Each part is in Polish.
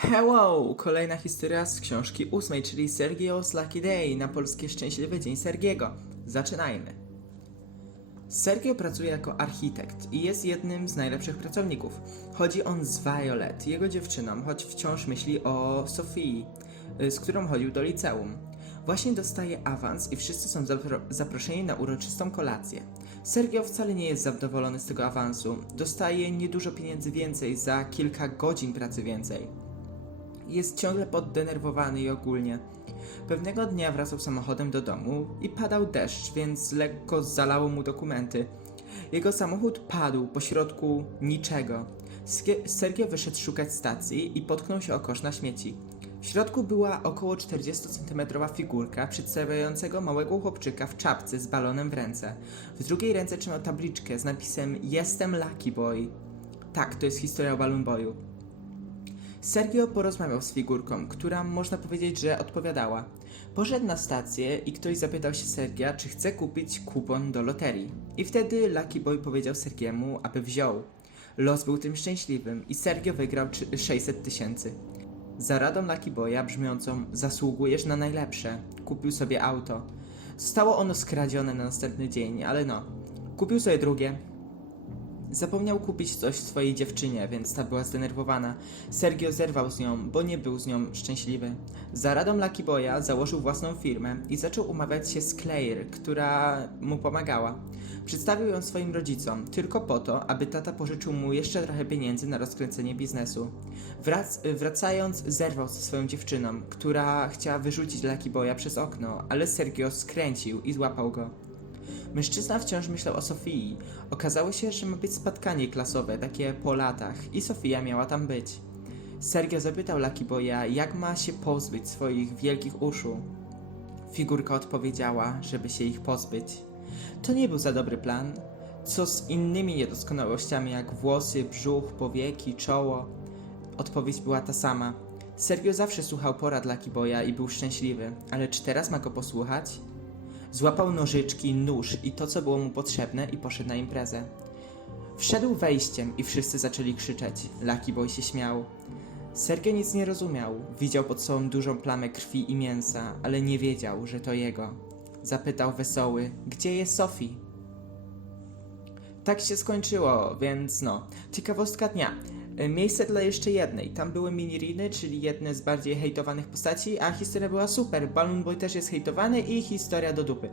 Hello! Kolejna historia z książki ósmej, czyli Sergio's Lucky Day na polskie Szczęśliwy Dzień Sergiego. Zaczynajmy. Sergio pracuje jako architekt i jest jednym z najlepszych pracowników. Chodzi on z Violet, jego dziewczyną, choć wciąż myśli o Sofii, y, z którą chodził do liceum. Właśnie dostaje awans i wszyscy są zapro- zaproszeni na uroczystą kolację. Sergio wcale nie jest zadowolony z tego awansu. Dostaje niedużo pieniędzy więcej za kilka godzin pracy więcej. Jest ciągle poddenerwowany i ogólnie. Pewnego dnia wracał samochodem do domu i padał deszcz, więc lekko zalało mu dokumenty. Jego samochód padł pośrodku niczego. Sergio wyszedł szukać stacji i potknął się o kosz na śmieci. W środku była około 40-centymetrowa figurka przedstawiającego małego chłopczyka w czapce z balonem w ręce. W drugiej ręce trzymał tabliczkę z napisem Jestem Lucky Boy. Tak, to jest historia o Balloon Boyu. Sergio porozmawiał z figurką, która można powiedzieć, że odpowiadała. Poszedł na stację i ktoś zapytał się Sergia, czy chce kupić kupon do loterii. I wtedy Lucky Boy powiedział Sergiemu, aby wziął. Los był tym szczęśliwym i Sergio wygrał trzy- 600 tysięcy. Za radą Lucky Boya brzmiącą zasługujesz na najlepsze, kupił sobie auto. Zostało ono skradzione na następny dzień, ale no. Kupił sobie drugie, Zapomniał kupić coś swojej dziewczynie, więc ta była zdenerwowana. Sergio zerwał z nią, bo nie był z nią szczęśliwy. Za radą Lucky Boya założył własną firmę i zaczął umawiać się z Claire, która mu pomagała. Przedstawił ją swoim rodzicom, tylko po to, aby tata pożyczył mu jeszcze trochę pieniędzy na rozkręcenie biznesu. Wrac- wracając, zerwał ze swoją dziewczyną, która chciała wyrzucić Lucky Boya przez okno, ale Sergio skręcił i złapał go. Mężczyzna wciąż myślał o Sofii. Okazało się, że ma być spotkanie klasowe, takie po latach, i Sofia miała tam być. Sergio zapytał Lucky Boya, jak ma się pozbyć swoich wielkich uszu. Figurka odpowiedziała, żeby się ich pozbyć. To nie był za dobry plan. Co z innymi niedoskonałościami, jak włosy, brzuch, powieki, czoło? Odpowiedź była ta sama. Sergio zawsze słuchał porad Lucky Boya i był szczęśliwy, ale czy teraz ma go posłuchać? Złapał nożyczki, nóż i to, co było mu potrzebne i poszedł na imprezę. Wszedł wejściem i wszyscy zaczęli krzyczeć. Lucky Boy się śmiał. Sergio nic nie rozumiał. Widział pod sobą dużą plamę krwi i mięsa, ale nie wiedział, że to jego. Zapytał wesoły, gdzie jest Sophie? Tak się skończyło, więc no. Ciekawostka dnia. E, Miejsce dla jeszcze jednej. Tam były miniriny, czyli jedne z bardziej hejtowanych postaci, a historia była super. Balloon Boy też jest hejtowany i historia do dupy.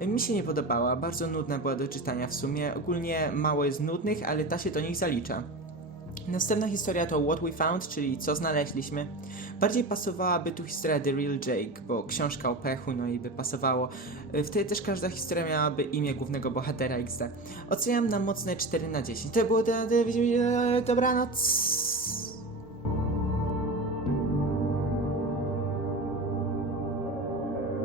E, Mi się nie podobała, bardzo nudna była do czytania w sumie. Ogólnie mało jest nudnych, ale ta się do nich zalicza. Następna historia to What We Found, czyli co znaleźliśmy. Bardziej pasowałaby tu historia The Real Jake, bo książka o pechu, no i by pasowało. E, Wtedy też każda historia miałaby imię głównego bohatera XD. Oceniam na mocne 4 na 10. To było do- do- dobranoc.